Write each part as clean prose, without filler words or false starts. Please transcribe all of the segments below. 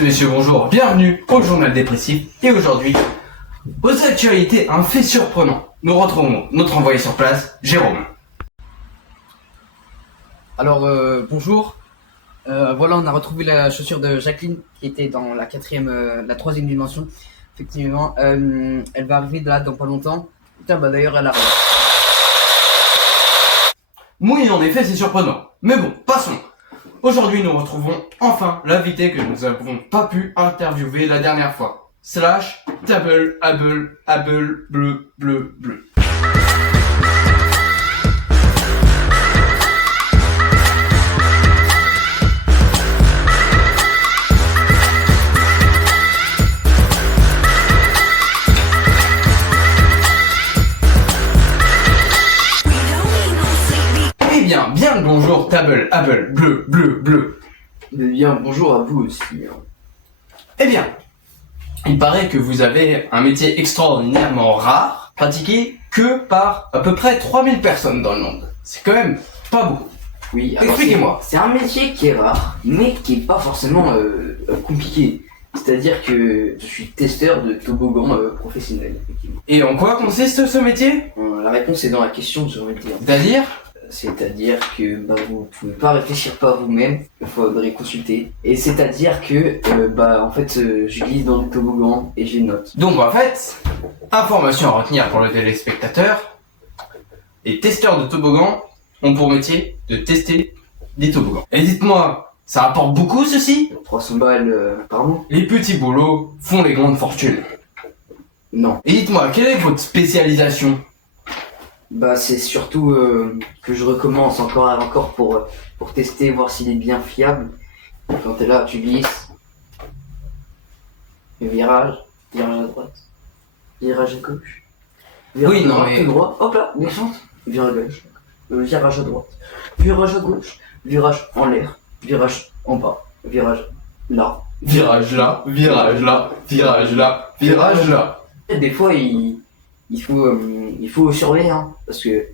et messieurs, bonjour, bienvenue au Journal Dépressif. Et aujourd'hui, aux actualités, un fait surprenant. Nous retrouvons notre envoyé sur place, Jérôme. Alors bonjour, voilà, on a retrouvé la chaussure de Jacqueline qui était dans la troisième dimension. Effectivement, elle va arriver là dans pas longtemps. Putain, bah d'ailleurs elle arrive. Oui, en effet, c'est surprenant. Mais bon, passons. Aujourd'hui, nous retrouvons enfin l'invité que nous n'avons pas pu interviewer la dernière fois. Slash, Table, Able, bleu. Bien le bonjour, Table, Able, bleu. Bien, bonjour à vous aussi. Eh bien, il paraît que vous avez un métier extraordinairement rare, pratiqué que par à peu près 3000 personnes dans le monde. C'est quand même pas beaucoup. Oui, alors expliquez-moi. C'est un métier qui est rare, mais qui est pas forcément compliqué. C'est-à-dire que je suis testeur de toboggan professionnel, effectivement. Et en quoi consiste ce métier? La réponse est dans la question, j'ai envie de dire. C'est-à-dire que vous pouvez pas réfléchir par vous-même, il faudrait consulter. Et c'est-à-dire que je glisse dans le toboggan et j'ai une note. Donc en fait, information à retenir pour le téléspectateur, les testeurs de toboggans ont pour métier de tester des toboggans. Et dites-moi, ça rapporte beaucoup ceci? 300 balles par mois? Les petits boulots font les grandes fortunes. Non. Et dites-moi, quelle est votre spécialisation? C'est surtout que je recommence encore pour tester, voir s'il est bien fiable. Quand t'es là, tu glisses. Virage à droite. Virage à gauche. Oui, non mais... droit, hop là, descente. Virage à gauche. Virage à droite. Virage à gauche. Virage en l'air. Virage en bas. Virage là. Virage là. Des fois, il faut surveiller, hein, parce que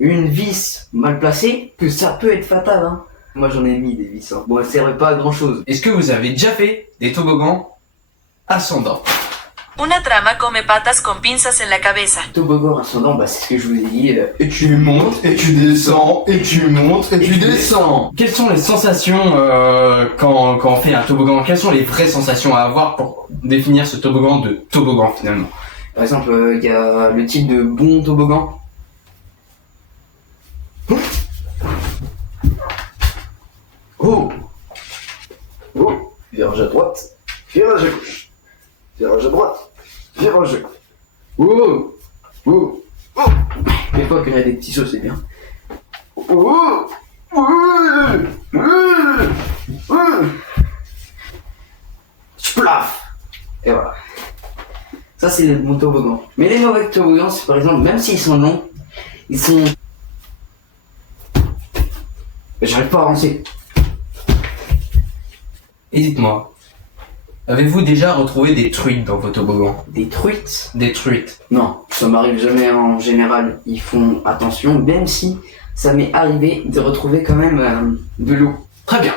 une vis mal placée, que ça peut être fatal. Hein. Moi j'en ai mis des vis. Hein. Bon, elles servaient pas à grand chose. Est-ce que vous avez déjà fait des toboggans ascendants? Una trama come patas con pinzas en la cabeza. Toboggan ascendant, c'est ce que je vous ai dit. Et tu montes, et tu descends, et tu montes, et tu descends. Quelles sont les sensations quand on fait un toboggan? Quelles sont les vraies sensations à avoir pour définir ce toboggan de toboggan finalement? Par exemple, il y a le type de bon toboggan. Oh, virage à droite, virage à gauche, virage à droite, virage à gauche. Des fois qu'il y a des petits sauts, c'est bien. Splaf. Et voilà. Ça, c'est les bons toboggans. Mais les mauvais toboggans, c'est par exemple, même s'ils sont longs, ils sont... J'arrive pas à avancer. Et dites-moi, avez-vous déjà retrouvé des truites dans vos toboggans? Des truites? Des truites? Non, ça m'arrive jamais en général. Ils font attention, même si ça m'est arrivé de retrouver quand même de l'eau. Très bien.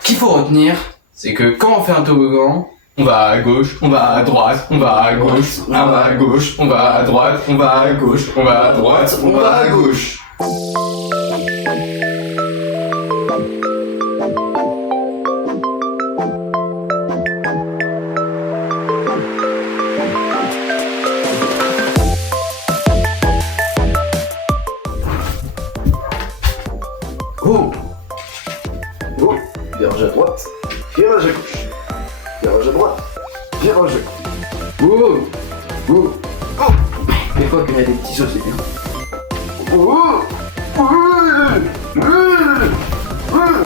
Ce qu'il faut retenir, c'est que quand on fait un toboggan, on va à gauche, on va à droite, on va à gauche, on va à gauche, on va à droite, on va à gauche, on va à droite, on va à gauche. Virage à droite, virage à gauche, virage à droite, virage à gauche. Des fois qu'il y a des petits sauts, c'est bien.